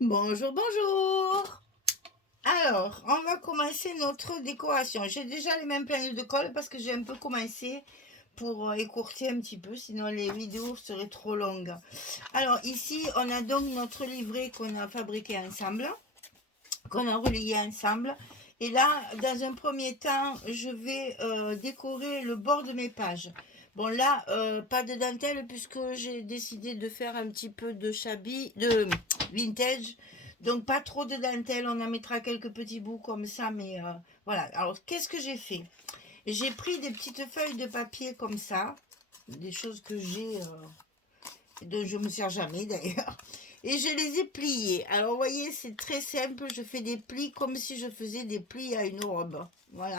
Bonjour, bonjour. Alors, on va commencer notre décoration. J'ai déjà les mêmes planches de colle parce que j'ai un peu commencé pour écourter un petit peu, sinon les vidéos seraient trop longues. Alors ici, on a donc notre livret qu'on a fabriqué ensemble, qu'on a relié ensemble. Et là, dans un premier temps, je vais décorer le bord de mes pages. Bon là, pas de dentelle puisque j'ai décidé de faire un petit peu de shabby, de vintage. Donc pas trop de dentelle, on en mettra quelques petits bouts comme ça, mais voilà. Alors qu'est-ce que j'ai fait? J'ai pris des petites feuilles de papier comme ça, des choses que j'ai, dont je ne me sers jamais d'ailleurs. Et je les ai pliées. Alors vous voyez, c'est très simple, je fais des plis comme si je faisais des plis à une robe. Voilà.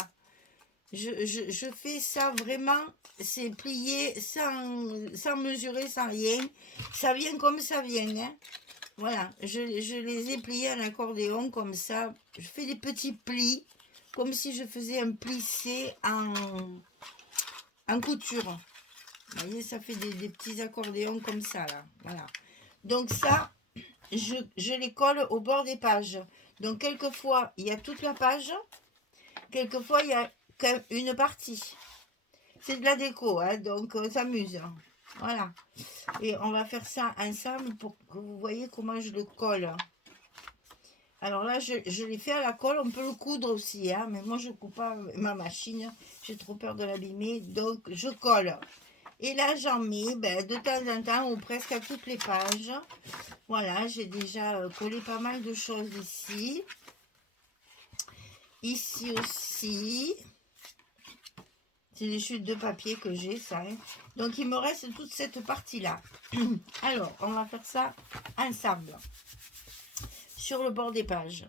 Je fais ça vraiment, c'est plié sans mesurer, sans rien. Ça vient comme ça vient. Hein. Voilà, je les ai pliés en accordéon comme ça. Je fais des petits plis, comme si je faisais un plissé en couture. Vous voyez, ça fait des petits accordéons comme ça, là. Voilà. Donc ça, je les colle au bord des pages. Donc quelquefois, il y a toute la page. Quelquefois, il y a une partie. C'est de la déco, hein, donc on s'amuse. Voilà. Et on va faire ça ensemble pour que vous voyez comment je le colle. Alors là, je l'ai fait à la colle. On peut le coudre aussi, hein, mais moi, je ne coupe pas avec ma machine. J'ai trop peur de l'abîmer. Donc, je colle. Et là, j'en mets de temps en temps ou presque à toutes les pages. Voilà, j'ai déjà collé pas mal de choses ici. Ici aussi. C'est des chutes de papier que j'ai, ça. Hein. Donc, il me reste toute cette partie-là. Alors, on va faire ça ensemble. Sur le bord des pages.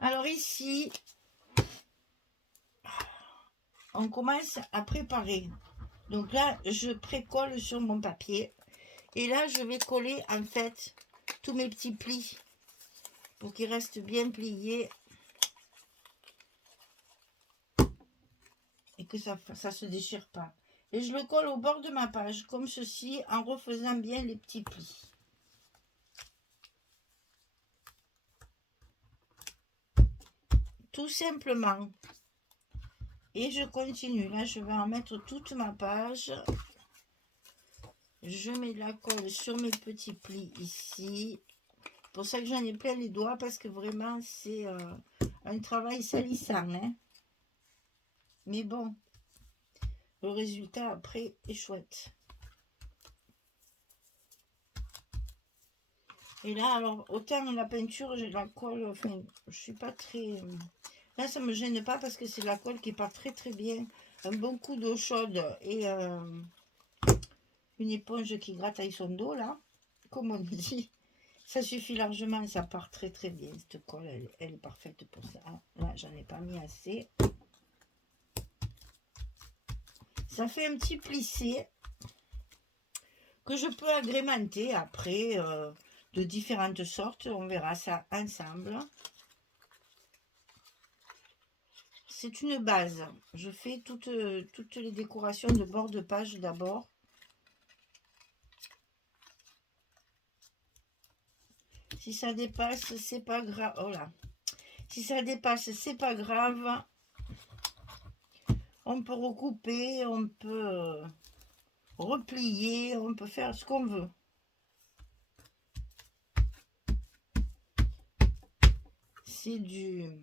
Alors ici, on commence à préparer. Donc là, je précolle sur mon papier. Et là, je vais coller, en fait, tous mes petits plis. Pour qu'ils restent bien pliés. Et que ça se déchire pas. Et je le colle au bord de ma page, comme ceci, en refaisant bien les petits plis. Tout simplement. Et je continue. Là, je vais en mettre toute ma page. Je mets de la colle sur mes petits plis ici. C'est pour ça que j'en ai plein les doigts, parce que vraiment, c'est un travail salissant. Hein. Mais bon, le résultat après est chouette. Et là, alors, autant la peinture, j'ai de la colle, enfin, je suis pas très... Là, ça me gêne pas parce que c'est de la colle qui est pas très très bien. Un bon coup d'eau chaude et une éponge qui gratte avec son dos, là, comme on dit. Ça suffit largement, ça part très très bien. Cette colle, elle est parfaite pour ça. Là, j'en ai pas mis assez. Ça fait un petit plissé que je peux agrémenter après de différentes sortes. On verra ça ensemble. C'est une base. Je fais toutes les décorations de bord de page d'abord. Si ça dépasse, c'est pas grave. Oh là. Si ça dépasse, c'est pas grave. On peut recouper, on peut replier, on peut faire ce qu'on veut. C'est de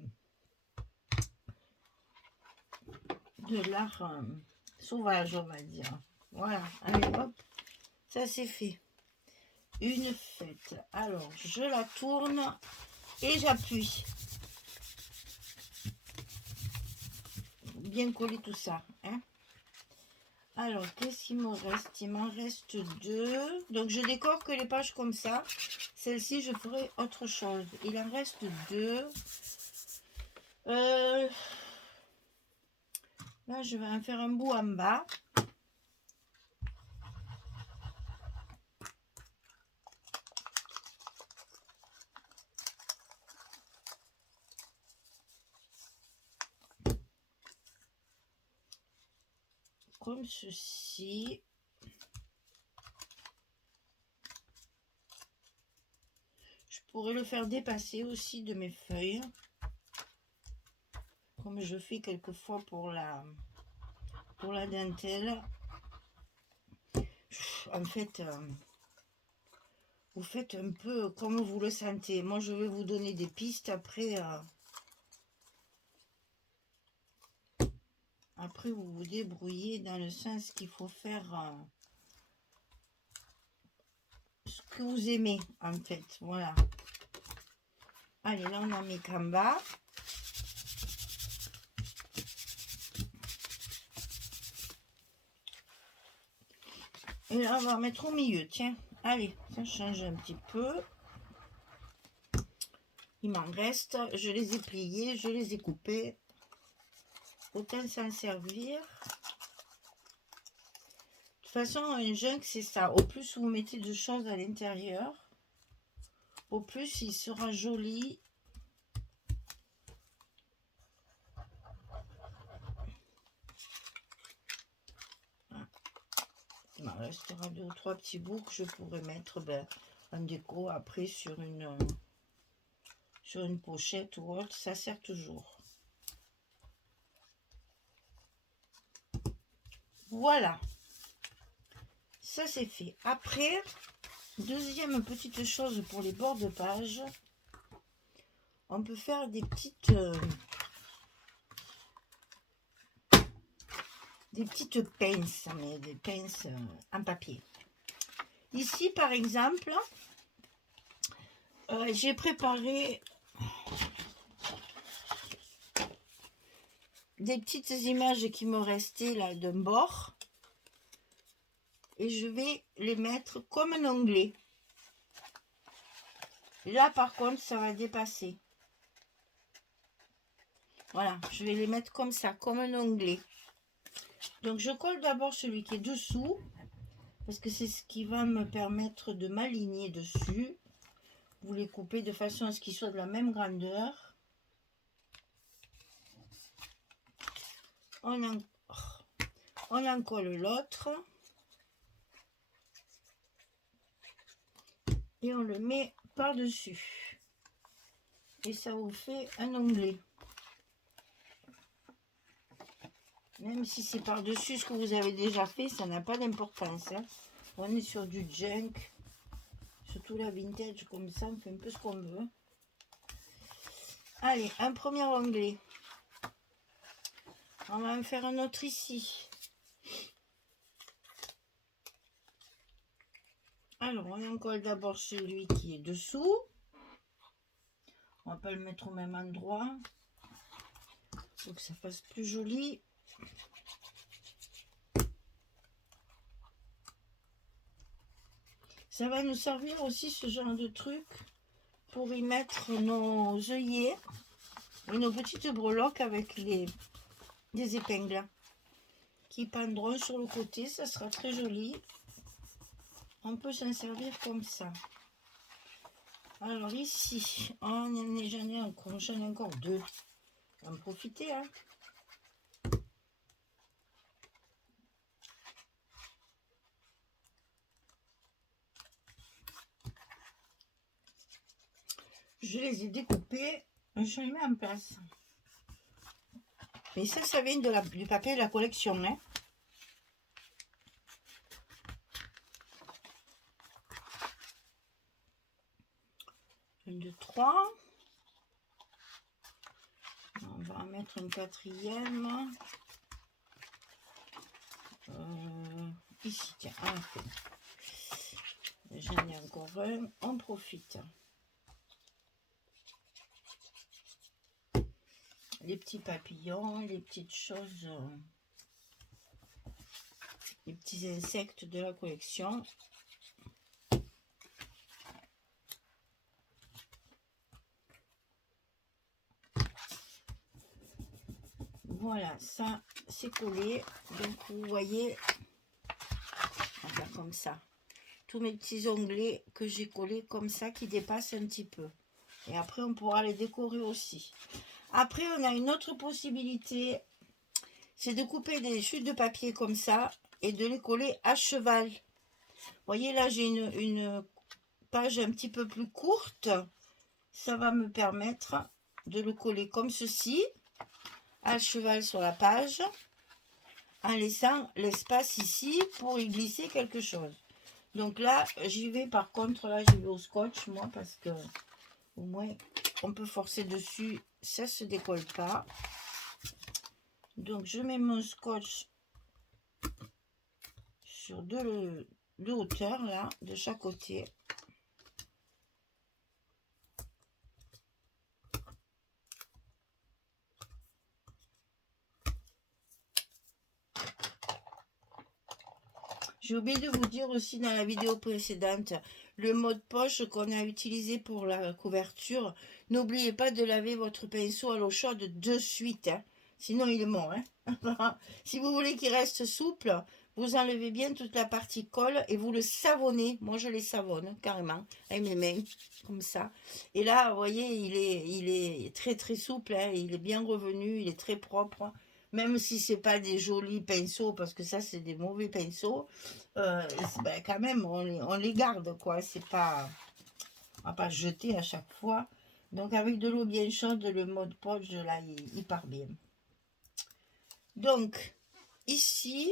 l'art sauvage, on va dire. Voilà, allez hop, ça c'est fait. Une fête. Alors, je la tourne et j'appuie. Bien coller tout ça. Hein. Alors, qu'est-ce qu'il me reste? Il m'en reste deux. Donc, je décore que les pages comme ça. Celle-ci, je ferai autre chose. Il en reste deux. Là, je vais en faire un bout en bas. Comme ceci. Je pourrais le faire dépasser aussi de mes feuilles, comme je fais quelquefois pour la dentelle. En fait, vous faites un peu comme vous le sentez. Moi, je vais vous donner des pistes après. Après, vous vous débrouillez dans le sens qu'il faut faire ce que vous aimez, en fait. Voilà. Allez, là, on a mis Canva. Et là, on va mettre au milieu. Tiens, allez, ça change un petit peu. Il m'en reste. Je les ai pliés, je les ai coupés. Autant s'en servir. De toute façon, un junk, c'est ça. Au plus vous mettez de choses à l'intérieur, au plus il sera joli. Il m'en restera 2 ou 3 petits bouts que je pourrais mettre en déco après sur une pochette ou autre. Ça sert toujours. Voilà. Ça c'est fait. Après, deuxième petite chose pour les bords de page, on peut faire des petites pinces, mais des pinces en papier. Ici par exemple, j'ai préparé des petites images qui me restaient là d'un bord. Et je vais les mettre comme un onglet. Là, par contre, ça va dépasser. Voilà, je vais les mettre comme ça, comme un onglet. Donc, je colle d'abord celui qui est dessous, parce que c'est ce qui va me permettre de m'aligner dessus. Vous les coupez de façon à ce qu'ils soient de la même grandeur. On en colle l'autre. Et on le met par-dessus. Et ça vous fait un onglet. Même si c'est par-dessus ce que vous avez déjà fait, ça n'a pas d'importance. Hein. On est sur du junk. Surtout la vintage comme ça, on fait un peu ce qu'on veut. Allez, un premier onglet. On va en faire un autre ici. Alors, on en colle d'abord celui qui est dessous. On va pas le mettre au même endroit. Pour que ça fasse plus joli. Ça va nous servir aussi ce genre de truc pour y mettre nos œillets et nos petites breloques avec des épingles qui pendront sur le côté. Ça sera très joli. On peut s'en servir comme ça. Alors ici, j'en ai encore 2. On va en profiter. Hein. Je les ai découpés. Je les mets en place. Mais ça vient du papier de la collection. Hein. 1, 2, 3. On va en mettre une 4e. Ici, tiens. J'en ai encore un. On profite. Les petits papillons, les petites choses, les petits insectes de la collection. Voilà, ça c'est collé. Donc vous voyez, on va faire comme ça. Tous mes petits onglets que j'ai collés comme ça qui dépassent un petit peu. Et après on pourra les décorer aussi. Après on a une autre possibilité, c'est de couper des chutes de papier comme ça et de les coller à cheval. Vous voyez là j'ai une page un petit peu plus courte ça va me permettre de le coller comme ceci, à cheval sur la page, en laissant l'espace ici pour y glisser quelque chose. Donc là, j'y vais, par contre, là, j'y vais au scotch, moi, parce que au moins, on peut forcer dessus, ça se décolle pas. Donc, je mets mon scotch sur deux hauteurs, là, de chaque côté. J'ai oublié de vous dire aussi dans la vidéo précédente, le mode poche qu'on a utilisé pour la couverture. N'oubliez pas de laver votre pinceau à l'eau chaude de suite, hein. Sinon il est mort. Hein. Si vous voulez qu'il reste souple, vous enlevez bien toute la partie colle et vous le savonnez. Moi je les savonne carrément avec mes mains, comme ça. Et là, vous voyez, il est très très souple, hein. Il est bien revenu, il est très propre. Même si c'est pas des jolis pinceaux, parce que ça c'est des mauvais pinceaux, ben, quand même on les garde, quoi. C'est pas, on va pas jeter à chaque fois. Donc avec de l'eau bien chaude, le mode poche là il part bien. Donc ici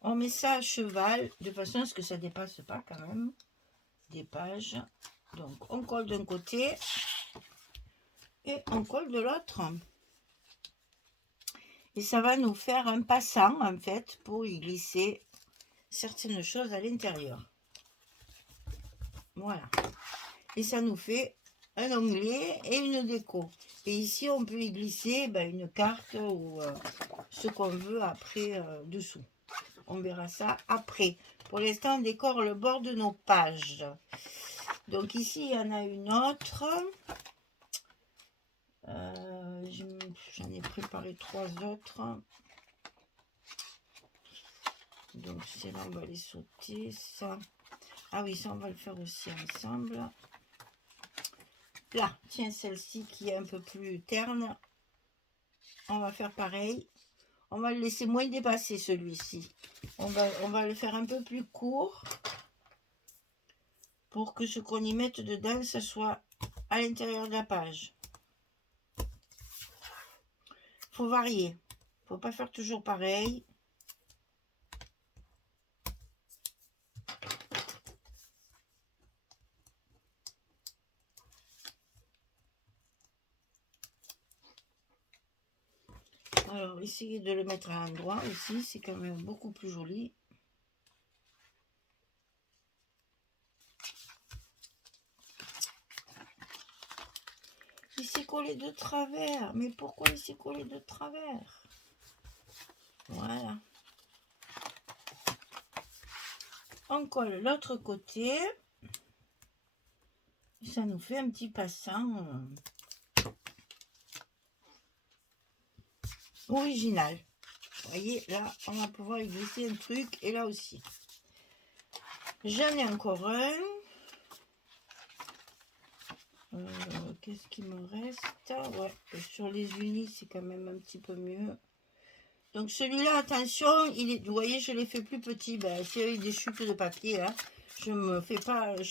on met ça à cheval de façon à ce que ça dépasse pas quand même des pages. Donc on colle d'un côté et on colle de l'autre. Et ça va nous faire un passant, en fait, pour y glisser certaines choses à l'intérieur. Voilà. Et ça nous fait un onglet et une déco. Et ici, on peut y glisser une carte ou ce qu'on veut après dessous. On verra ça après. Pour l'instant, on décore le bord de nos pages. Donc ici, il y en a une autre. J'en ai préparé 3 autres. Donc celle-là, on va les sauter. Ça. Ah oui, ça, on va le faire aussi ensemble. Là, tiens, celle-ci qui est un peu plus terne. On va faire pareil. On va le laisser moins dépasser, celui-ci. On va le faire un peu plus court. Pour que ce qu'on y mette dedans, ça soit à l'intérieur de la page. Faut varier. Faut pas faire toujours pareil. Alors, essayez de le mettre à l'endroit aussi, c'est quand même beaucoup plus joli. Il s'est collé de travers. Mais pourquoi il s'est collé de travers? Voilà. On colle l'autre côté. Ça nous fait un petit passant original. Vous voyez, là, on va pouvoir y glisser un truc. Et là aussi. J'en ai encore un. Qu'est-ce qui me reste? Ouais, sur les unis, c'est quand même un petit peu mieux. Donc celui-là, attention, vous voyez, je l'ai fait plus petit. C'est avec des chutes de papier. Hein. Je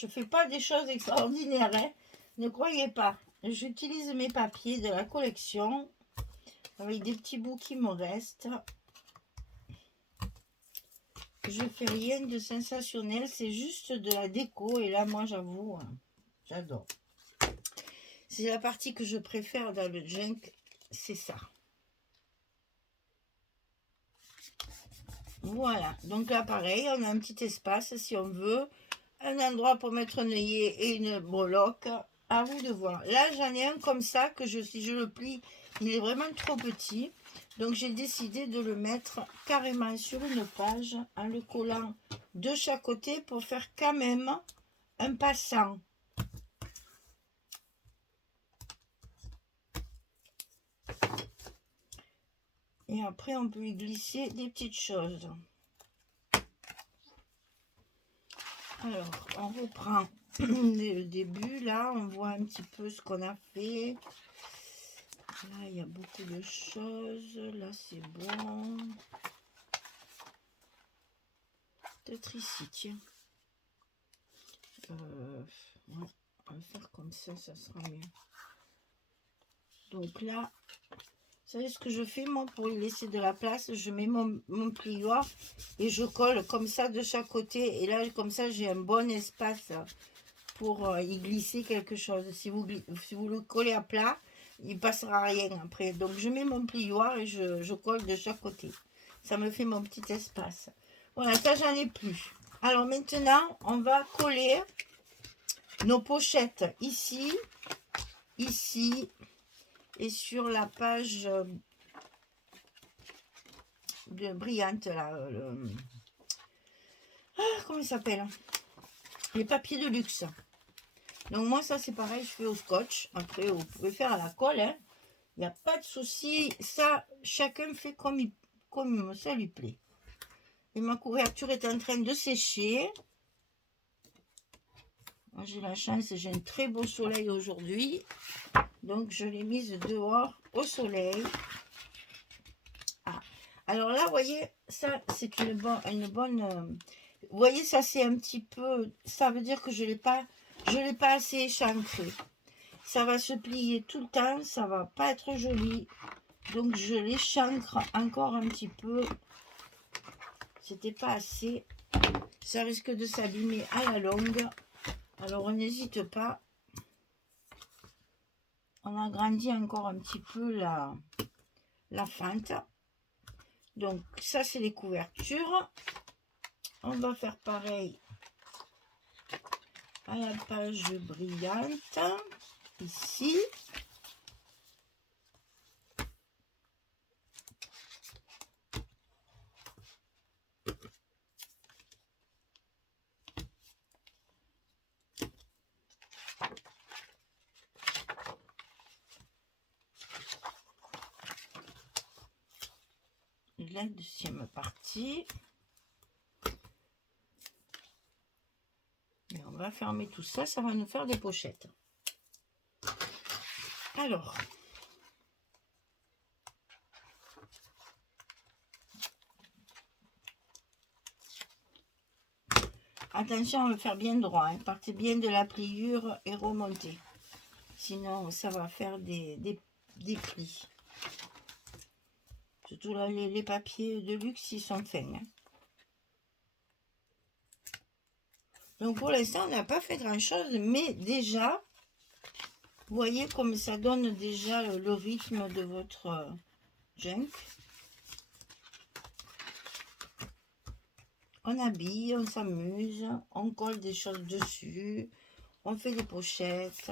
fais pas des choses extraordinaires. Hein. Ne croyez pas. J'utilise mes papiers de la collection avec des petits bouts qui me restent. Je fais rien de sensationnel, c'est juste de la déco. Et là, moi, j'avoue, j'adore. C'est la partie que je préfère dans le junk, c'est ça. Voilà, donc là pareil, on a un petit espace si on veut, un endroit pour mettre un œillet et une breloque, à vous de voir. Là j'en ai un comme ça que si je le plie, il est vraiment trop petit, donc j'ai décidé de le mettre carrément sur une page en le collant de chaque côté pour faire quand même un passant. Et après on peut y glisser des petites choses. Alors, on reprend le début. Là, on voit un petit peu ce qu'on a fait. Là, il y a beaucoup de choses. Là, c'est bon. Peut-être ici, tiens. Ouais. On va faire comme ça sera mieux. Donc là, vous savez ce que je fais moi pour lui laisser de la place? Je mets mon plioir et je colle comme ça de chaque côté. Et là, comme ça, j'ai un bon espace pour y glisser quelque chose. Si vous le collez à plat, il passera rien après. Donc je mets mon plioir et je colle de chaque côté. Ça me fait mon petit espace. Voilà, ça j'en ai plus. Alors maintenant, on va coller nos pochettes ici, ici et sur la page de brillante là. Comment il s'appelle? Les papiers de luxe. Donc moi ça c'est pareil, je fais au scotch. Après vous pouvez faire à la colle, hein. Il n'y a pas de souci. Ça, chacun fait comme ça lui plaît. Et ma couverture est en train de sécher. J'ai la chance, j'ai un très beau soleil aujourd'hui. Donc je l'ai mise dehors au soleil. Ah. Alors là, vous voyez, ça c'est une bonne... vous voyez, ça c'est un petit peu... Ça veut dire que je l'ai pas assez échancré. Ça va se plier tout le temps, ça va pas être joli. Donc je l'échancre encore un petit peu. C'était pas assez. Ça risque de s'abîmer à la longue. Alors on n'hésite pas. On agrandit encore un petit peu la fente. Donc ça c'est les couvertures. On va faire pareil à la page brillante. Ici. La deuxième partie. Et on va fermer tout ça, ça va nous faire des pochettes. Alors, attention à le faire bien droit, hein. Partez bien de la pliure et remontez. Sinon, ça va faire des plis. Surtout là, les papiers de luxe, ils sont fins, hein. Donc pour l'instant, on n'a pas fait grand chose, mais déjà, vous voyez comme ça donne déjà le rythme de votre junk. On habille, on s'amuse, on colle des choses dessus, on fait des pochettes.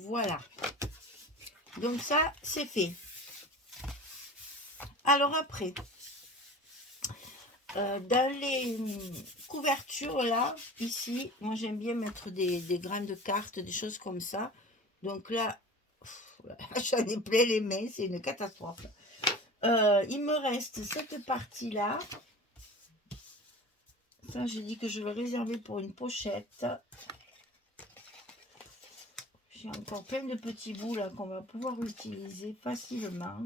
Voilà. Donc ça, c'est fait. Alors après, dans les couvertures là, ici, moi j'aime bien mettre des grandes cartes, des choses comme ça. Donc là, j'en ai plein les mains, c'est une catastrophe. Il me reste cette partie-là. Ça, j'ai dit que je vais réserver pour une pochette. J'ai encore plein de petits bouts là qu'on va pouvoir utiliser facilement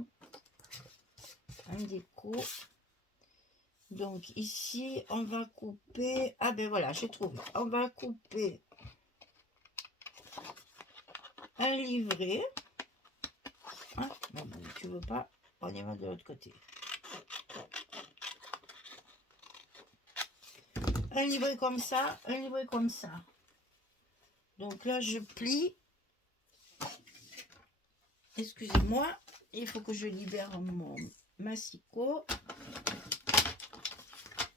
en déco. Donc ici, on va couper... Ah ben voilà, j'ai trouvé. On va couper un livret. Ah, bon, tu veux pas, on y va de l'autre côté. Un livret comme ça, un livret comme ça. Donc là, je plie. Excusez-moi, il faut que je libère mon massicot.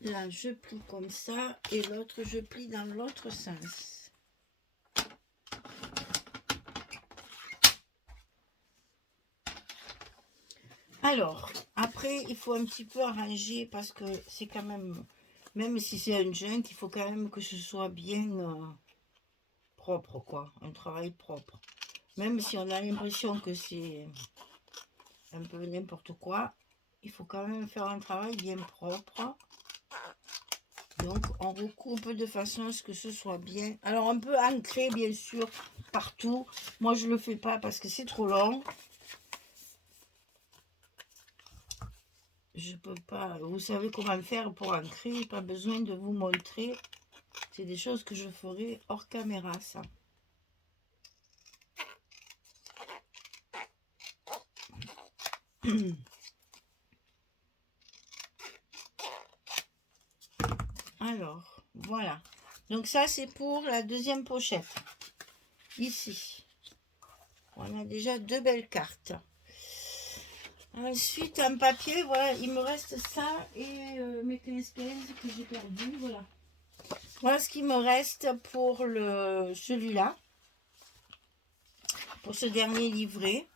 Là, je plie comme ça et l'autre, je plie dans l'autre sens. Alors, après, il faut un petit peu arranger parce que c'est quand même si c'est un junk, il faut quand même que ce soit bien propre, quoi. Un travail propre. Même si on a l'impression que c'est un peu n'importe quoi, il faut quand même faire un travail bien propre. Donc, on recoupe de façon à ce que ce soit bien. Alors, on peut ancrer, bien sûr, partout. Moi, je ne le fais pas parce que c'est trop long. je peux pas, vous savez comment faire pour ancrer, pas besoin de vous montrer. C'est des choses que je ferai hors caméra, ça. Alors, voilà. Donc ça, c'est pour la deuxième pochette. Ici. On a déjà 2 belles cartes. Ensuite, un papier, voilà, il me reste ça et mes 15 que j'ai perdu, voilà. Voilà ce qu'il me reste pour celui-là, pour ce dernier livret.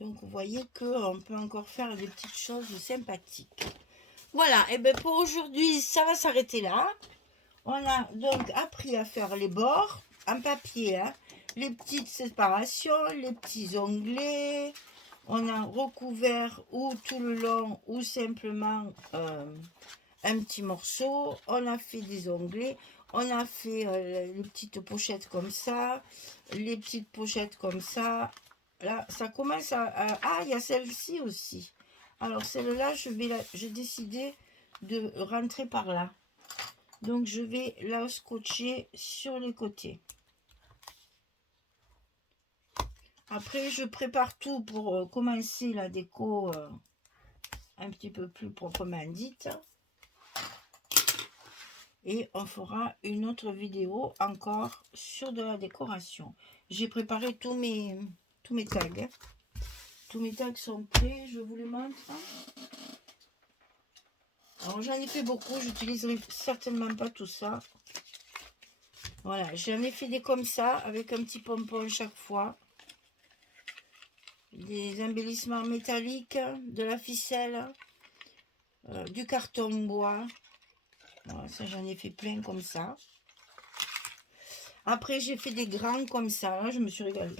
Donc, vous voyez qu'on peut encore faire des petites choses sympathiques. Voilà, et bien pour aujourd'hui, ça va s'arrêter là. On a donc appris à faire les bords en papier, hein, les petites séparations, les petits onglets. On a recouvert ou tout le long ou simplement un petit morceau. On a fait des onglets. On a fait les petites pochettes comme ça, les petites pochettes comme ça. Là, ça commence ah, il y a celle-ci aussi. Alors, celle-là, j'ai décidé de rentrer par là. Donc, je vais la scotcher sur les côtés. Après, je prépare tout pour commencer la déco un petit peu plus proprement dite. Et on fera une autre vidéo encore sur de la décoration. J'ai préparé tous mes tags. Hein. Tous mes tags sont prêts, je vous les montre. Alors j'en ai fait beaucoup, j'utiliserai certainement pas tout ça. Voilà, j'en ai fait des comme ça, avec un petit pompon chaque fois. Des embellissements métalliques, de la ficelle, du carton bois. Voilà, ça j'en ai fait plein comme ça. Après j'ai fait des grands comme ça, là je me suis régalée.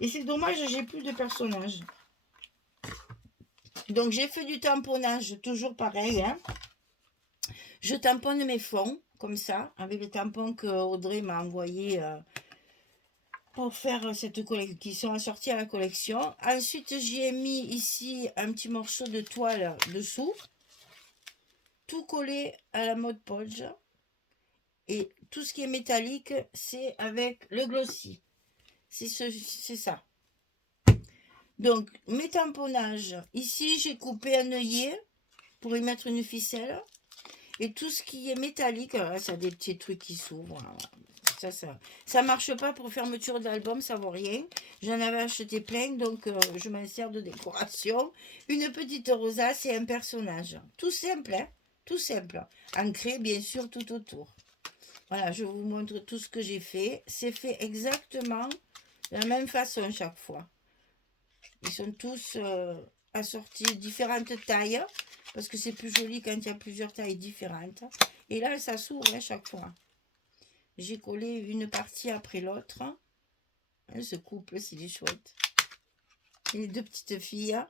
Et c'est dommage, j'ai plus de personnages. Donc j'ai fait du tamponnage, toujours pareil. Hein. Je tamponne mes fonds, comme ça, avec les tampons que Audrey m'a envoyé pour faire cette collection, qui sont assortis à la collection. Ensuite, j'y ai mis ici un petit morceau de toile dessous, tout collé à la mode Podge. Et tout ce qui est métallique, c'est avec le glossy. C'est ça. Donc, mes tamponnages, ici, j'ai coupé un œillet pour y mettre une ficelle. Et tout ce qui est métallique, ça a des petits trucs qui s'ouvrent. Ça marche pas pour fermeture d'album, ça vaut rien. J'en avais acheté plein, donc je m'en sers de décoration. Une petite rosace et un personnage. Tout simple, hein, tout simple. Ancré, bien sûr, tout autour. Voilà, je vous montre tout ce que j'ai fait. C'est fait exactement de la même façon chaque fois. Ils sont tous assortis différentes tailles, parce que c'est plus joli quand il y a plusieurs tailles différentes. Et là, ça s'ouvre à chaque fois. J'ai collé une partie après l'autre. Ce couple, c'est du chouette. Et les 2 petites filles.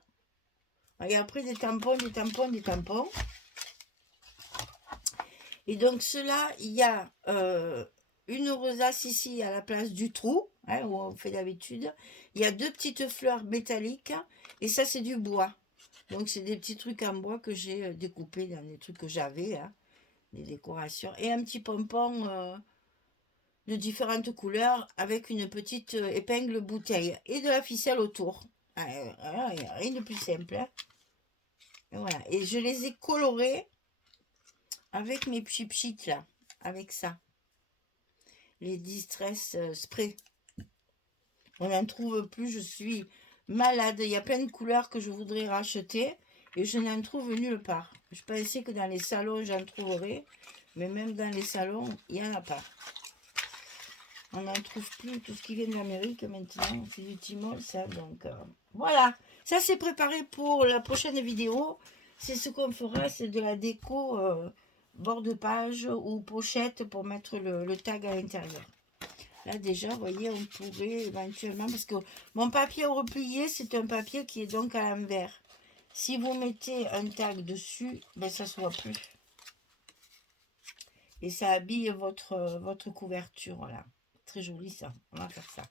Et après, des tampons, des tampons, des tampons. Et donc, cela, il y a une rosace ici à la place du trou, hein, où on fait d'habitude. Il y a 2 petites fleurs métalliques. Et ça, c'est du bois. Donc, c'est des petits trucs en bois que j'ai découpés dans des trucs que j'avais, hein, des décorations. Et un petit pompon de différentes couleurs avec une petite épingle bouteille. Et de la ficelle autour. Rien de plus simple. Hein. Et voilà. Et je les ai colorés avec mes pchit là. Avec ça. Les Distress Spray. On n'en trouve plus, je suis malade. Il y a plein de couleurs que je voudrais racheter et je n'en trouve nulle part. Je pensais que dans les salons, j'en trouverais, mais même dans les salons, il n'y en a pas. On n'en trouve plus, tout ce qui vient d'Amérique maintenant, c'est du Tmall, ça. Donc voilà, ça c'est préparé pour la prochaine vidéo. C'est ce qu'on fera, c'est de la déco bord de page ou pochette pour mettre le tag à l'intérieur. Là déjà, vous voyez, on pourrait éventuellement, parce que mon papier replié, c'est un papier qui est donc à l'envers. Si vous mettez un tag dessus, ben ça ne se voit plus. Et ça habille votre couverture, là. Très joli ça, on va faire ça.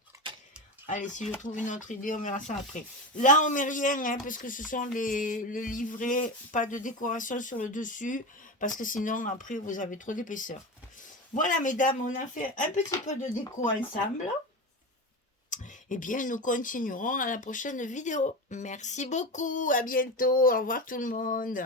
Allez, si je trouve une autre idée, on verra ça après. Là, on met rien, hein, parce que ce sont les livrets, pas de décoration sur le dessus, parce que sinon, après, vous avez trop d'épaisseur. Voilà, mesdames, on a fait un petit peu de déco ensemble. Eh bien, nous continuerons à la prochaine vidéo. Merci beaucoup, à bientôt, au revoir tout le monde.